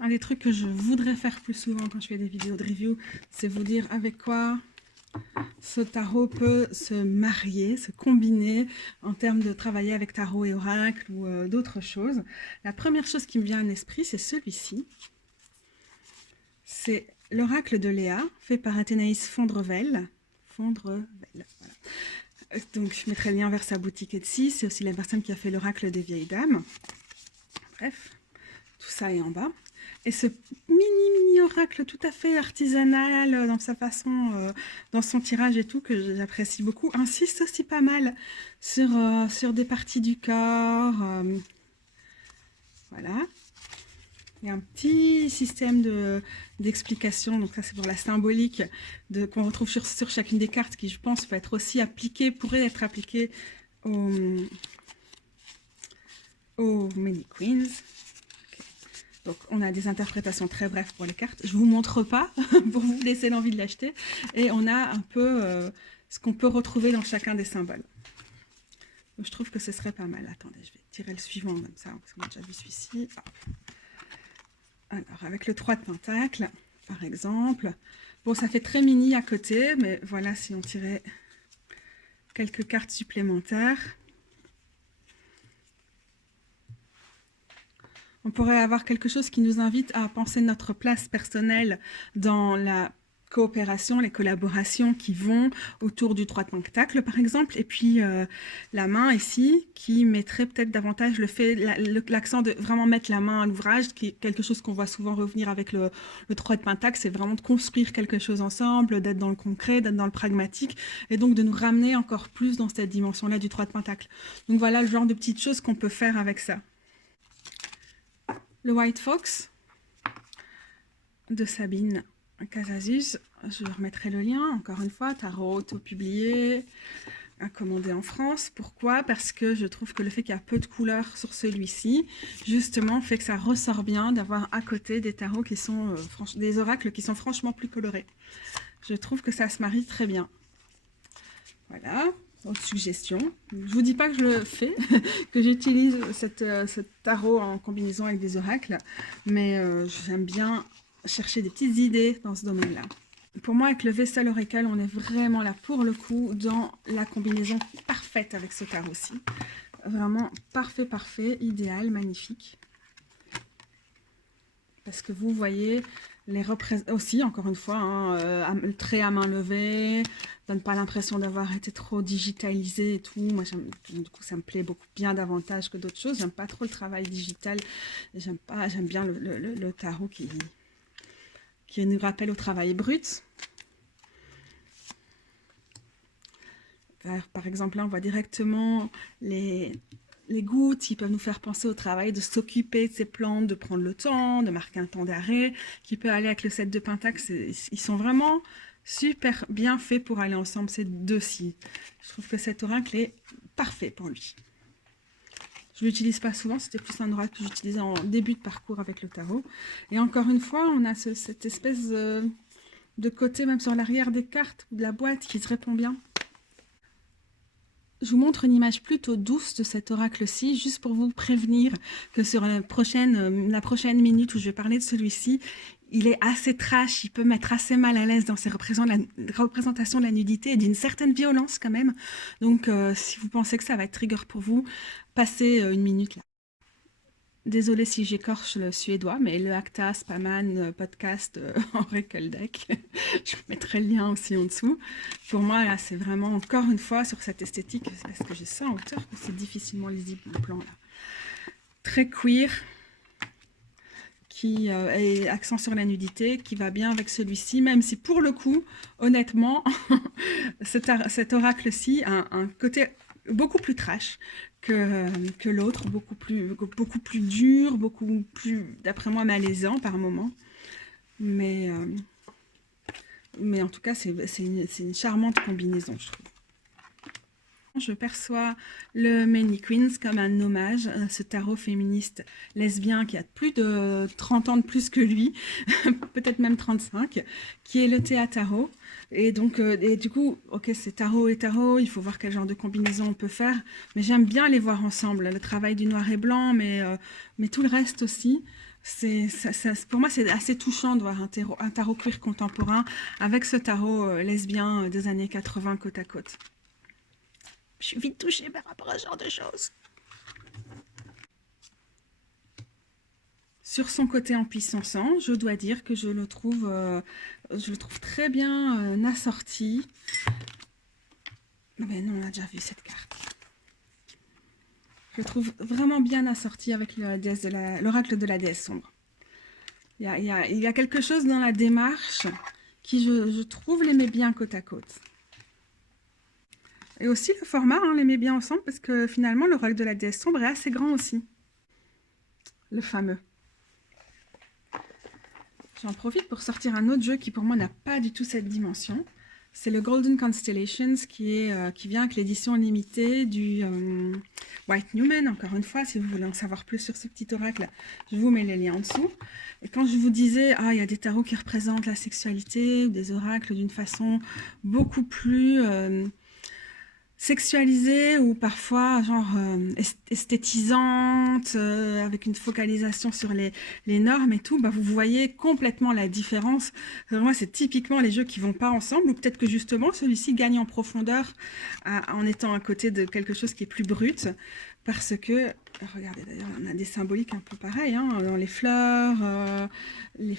Un des trucs que je voudrais faire plus souvent quand je fais des vidéos de review, c'est vous dire avec quoi ce tarot peut se marier, se combiner en termes de travailler avec tarot et oracle ou d'autres choses. La première chose qui me vient à l'esprit, c'est celui-ci. C'est l'oracle de Léa, fait par Athénaïs Fondrevel. Fondrevel, voilà. Donc je mettrai le lien vers sa boutique Etsy. C'est aussi la personne qui a fait l'oracle des vieilles dames. Bref, tout ça est en bas. Et ce mini oracle tout à fait artisanal dans sa façon, dans son tirage et tout, que j'apprécie beaucoup, insiste aussi pas mal sur des parties du corps. Voilà. Il y a un petit système d'explication, donc ça c'est pour la symbolique qu'on retrouve sur chacune des cartes, qui je pense peut être aussi appliquée, pourrait être appliquée aux Many Queens. Donc, on a des interprétations très brèves pour les cartes. Je ne vous montre pas pour vous laisser l'envie de l'acheter. Et on a un peu ce qu'on peut retrouver dans chacun des symboles. Donc, je trouve que ce serait pas mal. Attendez, je vais tirer le suivant comme ça, parce qu'on a déjà vu celui-ci. Alors, avec le 3 de Pentacle, par exemple. Bon, ça fait très mini à côté, mais voilà, si on tirait quelques cartes supplémentaires. On pourrait avoir quelque chose qui nous invite à penser notre place personnelle dans la coopération, les collaborations qui vont autour du 3 de Pentacle, par exemple, et puis la main ici, qui mettrait peut-être davantage l'accent de vraiment mettre la main à l'ouvrage, qui est quelque chose qu'on voit souvent revenir avec le 3 de Pentacle, c'est vraiment de construire quelque chose ensemble, d'être dans le concret, d'être dans le pragmatique, et donc de nous ramener encore plus dans cette dimension-là du 3 de Pentacle. Donc voilà le genre de petites choses qu'on peut faire avec ça. Le White Fox de Sabine Casasus, je remettrai le lien, encore une fois, tarot auto-publié, à commander en France. Pourquoi? Parce que je trouve que le fait qu'il y a peu de couleurs sur celui-ci, justement, fait que ça ressort bien d'avoir à côté des tarots qui sont, des oracles qui sont franchement plus colorés. Je trouve que ça se marie très bien. Voilà. Autre suggestion. Je ne vous dis pas que je le fais, que j'utilise ce tarot en combinaison avec des oracles, mais j'aime bien chercher des petites idées dans ce domaine-là. Pour moi, avec le Vessel Oracle, on est vraiment là, pour le coup, dans la combinaison parfaite avec ce tarot-ci. Vraiment parfait, parfait, idéal, magnifique. Parce que vous voyez aussi, encore une fois, hein, le trait à main levée, donne pas l'impression d'avoir été trop digitalisé et tout. Moi, du coup, ça me plaît beaucoup bien davantage que d'autres choses. J'aime pas trop le travail digital. J'aime bien le tarot qui nous rappelle au travail brut. Par exemple, là, on voit directement les gouttes qui peuvent nous faire penser au travail de s'occuper de ces plantes, de prendre le temps, de marquer un temps d'arrêt, qui peut aller avec le 7 de Pentacle. Ils sont vraiment super bien faits pour aller ensemble, ces deux-ci. Je trouve que cet oracle est parfait pour lui. Je ne l'utilise pas souvent, c'était plus un oracle que j'utilisais en début de parcours avec le tarot. Et encore une fois, on a cette espèce de côté, même sur l'arrière des cartes, de la boîte, qui se répond bien. Je vous montre une image plutôt douce de cet oracle-ci, juste pour vous prévenir que sur la prochaine minute où je vais parler de celui-ci, il est assez trash, il peut mettre assez mal à l'aise dans ses représentations de la nudité et d'une certaine violence quand même. Donc si vous pensez que ça va être trigger pour vous, passez une minute là. Désolée si j'écorche le suédois, mais le Acta Spaman podcast Oracle Deck, je vous mettrai le lien aussi en dessous. Pour moi, là, c'est vraiment, encore une fois, sur cette esthétique, parce que j'ai ça en hauteur, que c'est difficilement lisible, le plan là. Très queer, qui est accent sur la nudité, qui va bien avec celui-ci, même si pour le coup, honnêtement, cet oracle-ci a un côté beaucoup plus trash que l'autre, beaucoup plus dur, beaucoup plus, d'après moi, malaisant par moment. Mais en tout cas, c'est une charmante combinaison, je trouve. Je perçois le Many Queens comme un hommage à ce tarot féministe lesbien qui a plus de 30 ans de plus que lui, peut-être même 35, qui est le Théa Tarot. Et donc, du coup, ok, c'est tarot et tarot, il faut voir quel genre de combinaison on peut faire, mais j'aime bien les voir ensemble, le travail du noir et blanc, mais tout le reste aussi. Pour moi, c'est assez touchant de voir un tarot queer contemporain avec ce tarot lesbien des années 80 côte à côte. Je suis vite touchée par rapport à ce genre de choses. Sur son côté en puissançant, je dois dire que je le trouve très bien assorti. Mais non, on a déjà vu cette carte. Je le trouve vraiment bien assorti avec l'oracle de la déesse sombre. Il y a quelque chose dans la démarche qui, je trouve, les met bien côte à côte. Et aussi le format, hein, les met bien ensemble parce que finalement, l'oracle de la déesse sombre est assez grand aussi. Le fameux. J'en profite pour sortir un autre jeu qui, pour moi, n'a pas du tout cette dimension. C'est le Golden Constellations qui vient avec l'édition limitée du White Newman. Encore une fois, si vous voulez en savoir plus sur ce petit oracle, je vous mets les liens en dessous. Et quand je vous disais, il y a des tarots qui représentent la sexualité, ou des oracles d'une façon beaucoup plus sexualisée ou parfois genre esthétisante, avec une focalisation sur les normes et tout, vous voyez complètement la différence. Moi, c'est typiquement les jeux qui vont pas ensemble, ou peut-être que justement celui-ci gagne en profondeur en étant à côté de quelque chose qui est plus brut, parce que, regardez d'ailleurs, on a des symboliques un peu pareilles, hein, dans les fleurs, les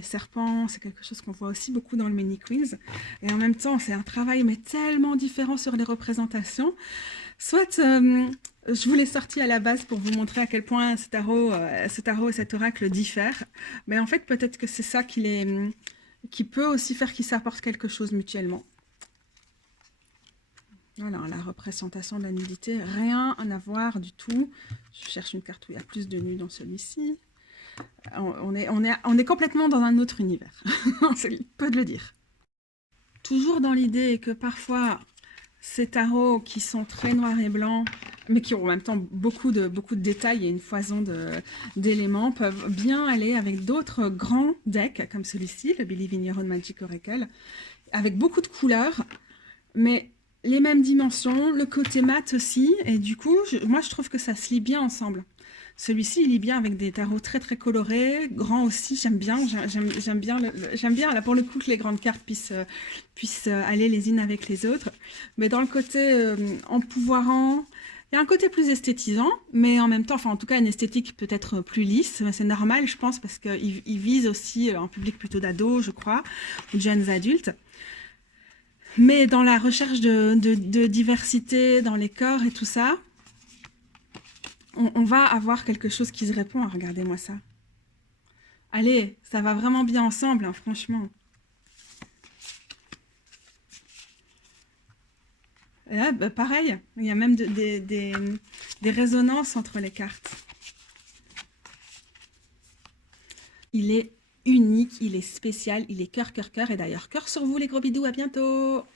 serpents, c'est quelque chose qu'on voit aussi beaucoup dans le Many Queens. Et en même temps, c'est un travail mais tellement différent sur les représentations. Soit, je vous l'ai sorti à la base pour vous montrer à quel point ce tarot et cet oracle diffèrent. Mais en fait, peut-être que c'est ça qui peut aussi faire qu'ils s'apportent quelque chose mutuellement. Voilà, la représentation de la nudité, rien à voir du tout. Je cherche une carte où il y a plus de nus dans celui-ci. On est complètement dans un autre univers, c'est peu de le dire. Toujours dans l'idée que parfois, ces tarots qui sont très noirs et blancs, mais qui ont en même temps beaucoup de détails et une foison d'éléments, peuvent bien aller avec d'autres grands decks, comme celui-ci, le Believe in Your Own Magic Oracle, avec beaucoup de couleurs, mais les mêmes dimensions, le côté mat aussi, et du coup, moi je trouve que ça se lit bien ensemble. Celui-ci, il lit bien avec des tarots très très colorés, grands aussi, j'aime bien là pour le coup que les grandes cartes puissent aller les unes avec les autres. Mais dans le côté empouvoirant, il y a un côté plus esthétisant, mais en même temps, enfin en tout cas une esthétique peut-être plus lisse, c'est normal je pense, parce qu'il vise aussi un public plutôt d'ados, je crois, ou de jeunes adultes. Mais dans la recherche de diversité dans les corps et tout ça, on va avoir quelque chose qui se répond. Regardez-moi ça. Allez, ça va vraiment bien ensemble, hein, franchement. Et là, pareil, il y a même des résonances entre les cartes. Il est unique, il est spécial, il est cœur, cœur, cœur. Et d'ailleurs, cœur sur vous les gros bidous, à bientôt!